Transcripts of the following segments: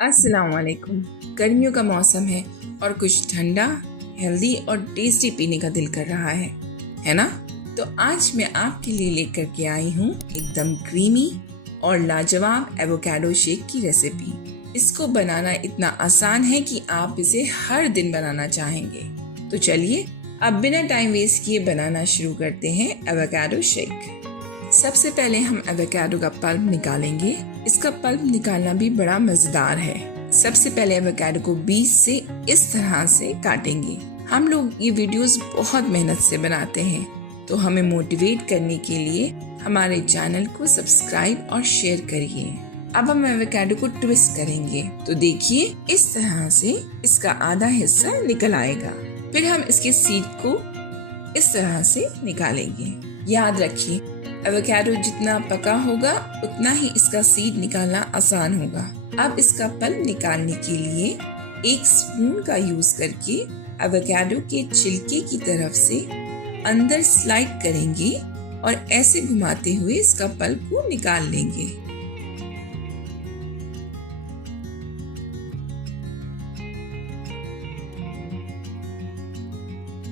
अस्सलाम वालेकुम। गर्मियों का मौसम है और कुछ ठंडा, हेल्दी और टेस्टी पीने का दिल कर रहा है ना? तो आज मैं आपके लिए लेकर के आई हूँ एकदम क्रीमी और लाजवाब एवोकाडो शेक की रेसिपी। इसको बनाना इतना आसान है कि आप इसे हर दिन बनाना चाहेंगे। तो चलिए अब बिना टाइम वेस्ट किए बनाना शुरू करते हैं एवोकाडो शेक। सबसे पहले हम एवोकाडो का पल्प निकालेंगे। इसका पल्प निकालना भी बड़ा मजेदार है। सबसे पहले एवोकाडो को बीच से इस तरह से काटेंगे। हम लोग ये वीडियोस बहुत मेहनत से बनाते हैं, तो हमें मोटिवेट करने के लिए हमारे चैनल को सब्सक्राइब और शेयर करिए। अब हम एवोकाडो को ट्विस्ट करेंगे, तो देखिए इस तरह से इसका आधा हिस्सा निकल आएगा। फिर हम इसके सीड को इस तरह से निकालेंगे। याद रखिए, एवोकाडो जितना पका होगा उतना ही इसका सीड निकालना आसान होगा। अब इसका पल्प निकालने के लिए एक स्पून का यूज करके एवोकाडो के छिलके की तरफ से अंदर स्लाइड करेंगे और ऐसे घुमाते हुए इसका पल्प को निकाल लेंगे।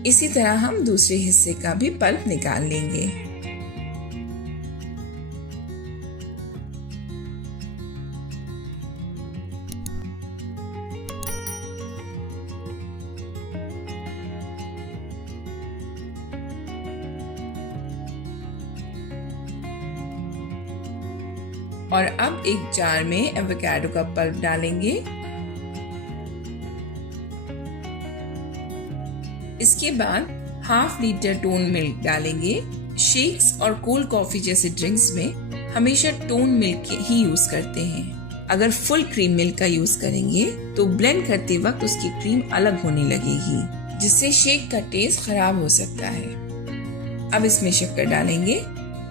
इसी तरह हम दूसरे हिस्से का भी पल्प निकाल लेंगे। और अब एक जार में एवोकाडो का पल्प डालेंगे। इसके बाद हाफ लीटर टोन मिल्क डालेंगे। शेक्स और कोल्ड कॉफी जैसे ड्रिंक्स में हमेशा टोन मिल्क ही यूज करते हैं। अगर फुल क्रीम मिल्क का यूज करेंगे तो ब्लेंड करते वक्त उसकी क्रीम अलग होने लगेगी, जिससे शेक का टेस्ट खराब हो सकता है। अब इसमें शक्कर डालेंगे।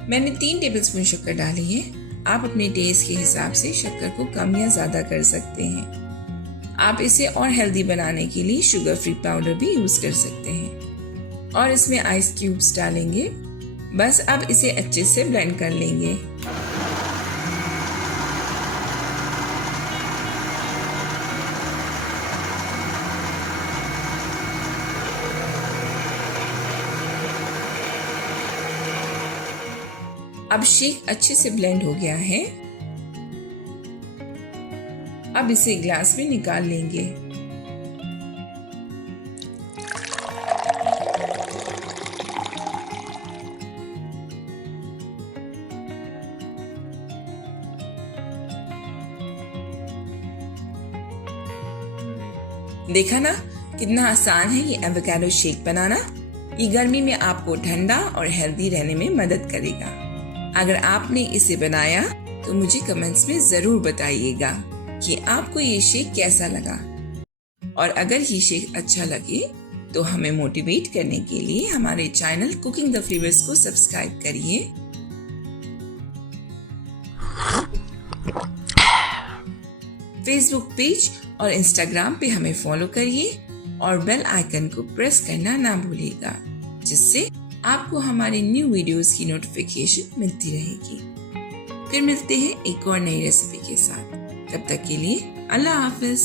मैंने 3 टेबलस्पून शक्कर डाली है। आप अपने टेस्ट के हिसाब से शक्कर को कम या ज्यादा कर सकते हैं। आप इसे और हेल्दी बनाने के लिए शुगर फ्री पाउडर भी यूज कर सकते हैं। और इसमें आइस क्यूब्स डालेंगे। बस अब इसे अच्छे से ब्लेंड कर लेंगे। अब शेक अच्छे से ब्लेंड हो गया है। अब इसे ग्लास में निकाल लेंगे। देखा ना कितना आसान है ये एवोकाडो शेक बनाना। ये गर्मी में आपको ठंडा और हेल्दी रहने में मदद करेगा। अगर आपने इसे बनाया तो मुझे कमेंट्स में जरूर बताइएगा कि आपको ये शेक कैसा लगा। और अगर ये शेक अच्छा लगे तो हमें मोटिवेट करने के लिए हमारे चैनल कुकिंग द फ्लेवर्स को सब्सक्राइब करिए। फेसबुक पेज और इंस्टाग्राम पे हमें फॉलो करिए और बेल आइकन को प्रेस करना ना भूलिएगा, जिससे आपको हमारे न्यू वीडियोस की नोटिफिकेशन मिलती रहेगी। फिर मिलते हैं एक और नई रेसिपी के साथ। तब तक के लिए अल्लाह हाफिज।